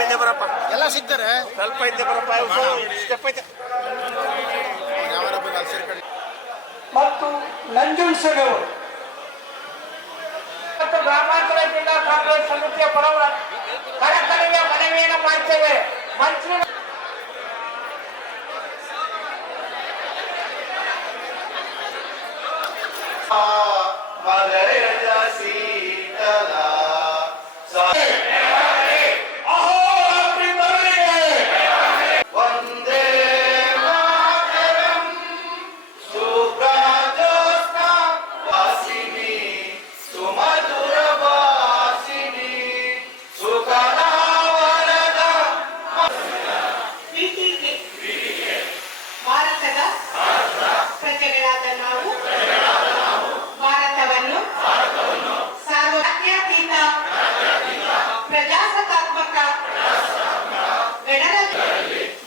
ಹಿಂದೆ ಬರಪ್ಪ. ಎಲ್ಲ ಸಿಗ್ತಾರೆ. ಸ್ವಲ್ಪ ಹಿಂದೆ ಬರಪ್ಪ. ಸ್ಟೆಪ್ ಐತೆ. ಮತ್ತು ನಂಜುಂಡಶೆಟ್ಟವರು ಮತ್ತು ಗ್ರಾಮಾಂತರ ಜಿಲ್ಲಾ ಕಾಂಗ್ರೆಸ್ ಸಮಿತಿಯ ಪರವಾಗಿ ಕಳಕಳಿಯ ಮನವಿಯನ್ನು ಮಾಡ್ತೇವೆ. ಮಂತ್ರಿ ಪ್ರಜೆಗಳಾದ ನಾವು ಭಾರತವನ್ನು ಜಾತ್ಯತೀತ ಪ್ರಜಾಸತ್ತಾತ್ಮಕ ಗಣರಾಜ್ಯ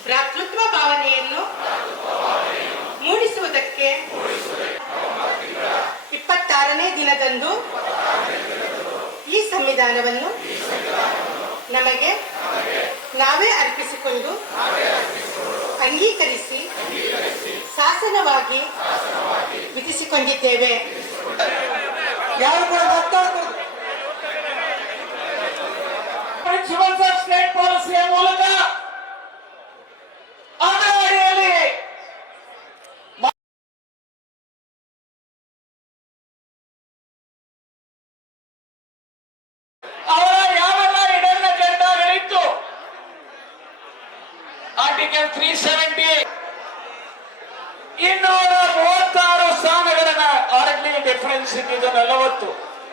ಭ್ರಾತೃತ್ವ ಭಾವನೆಯನ್ನು ಮೂಡಿಸುವುದಕ್ಕೆ 26ನೇ ದಿನದಂದು ಈ ಸಂವಿಧಾನವನ್ನು ನಮಗೆ ನಾವೇ ಅರ್ಪಿಸಿಕೊಂಡು ಅಂಗೀಕರಿಸಿ ಶಾಸನವಾಗಿ ವಿಧಿಸಿಕೊಂಡಿದ್ದೇವೆ. ಯಾರು ಕೂಡ ಪ್ರಿನ್ಸಿಪಲ್ಸ್ ಆಫ್ ಸ್ಟೇಟ್ ಪಾಲಿಸಿಯ ಮೂಲಕ ಅಂಗನವಾಡಿಯಲ್ಲಿ ಅವರ ಯಾವೆಲ್ಲ ಈಡೇರಿನ ಅಜೆಂಡಾಗಳಿತ್ತು ಆರ್ಟಿಕಲ್ 370 236 ಸ್ಥಾನಗಳನ್ನ ಆರ್ಗ್ಲಿ ಡಿಫರೆನ್ಸ್ ಇದ್ದಿದ್ದು 40